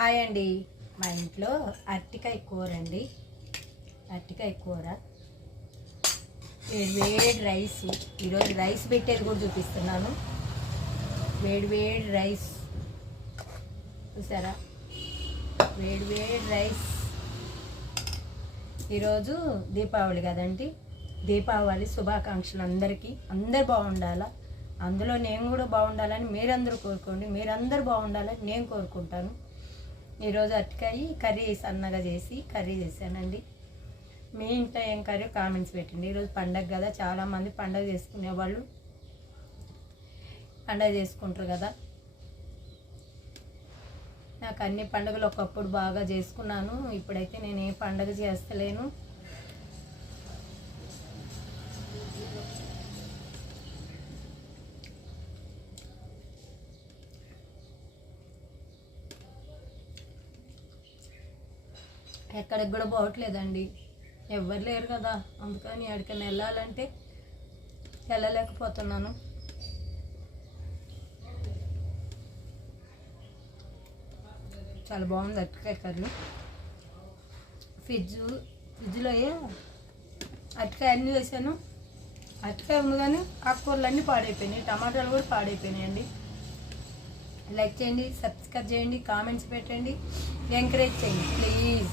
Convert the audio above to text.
Hi అండి. మా ఇంట్లో అరటికాయ కూర అండి. అరటికాయ కూర, వేడి రైస్. ఈరోజు రైస్ పెట్టేది కూడా చూపిస్తున్నాను. వేడి రైస్ చూసారా, వేడి రైస్. ఈరోజు దీపావళి కదండి. దీపావళి శుభాకాంక్షలు అందరికీ. అందరు బాగుండాలా, అందులో నేను కూడా బాగుండాలని మీరందరూ కోరుకోండి. మీరందరూ బాగుండాలని నేను కోరుకుంటాను. ఈరోజు అరటికాయ కర్రీ సన్నగా చేసి కర్రీ చేశానండి. మీ ఇంట్లో ఏం కర్రీ కామెంట్స్ పెట్టండి. ఈరోజు పండగ కదా, చాలామంది పండగ చేసుకునేవాళ్ళు పండగ చేసుకుంటారు కదా. నాకు అన్ని పండుగలు ఒకప్పుడు బాగా చేసుకున్నాను, ఇప్పుడైతే నేను ఏ పండగ చేస్తలేను. ఎక్కడికి కూడా పోవట్లేదండి, ఎవ్వరు లేరు కదా, అందుకని ఎక్కడికైనా వెళ్ళాలంటే వెళ్ళలేకపోతున్నాను. చాలా బాగుంది అరటికాయ కర్రీ. ఫ్రిడ్జ్లో అరటికాయ అన్నీ వేసాను. అరటికాయ ఉంది కానీ ఆకుకూరలు అన్నీ పాడైపోయినాయి, టమాటాలు కూడా పాడైపోయినాయండి. లైక్ చేయండి, సబ్స్క్రైబ్ చేయండి, కామెంట్స్ పెట్టండి, ఎంకరేజ్ చేయండి ప్లీజ్.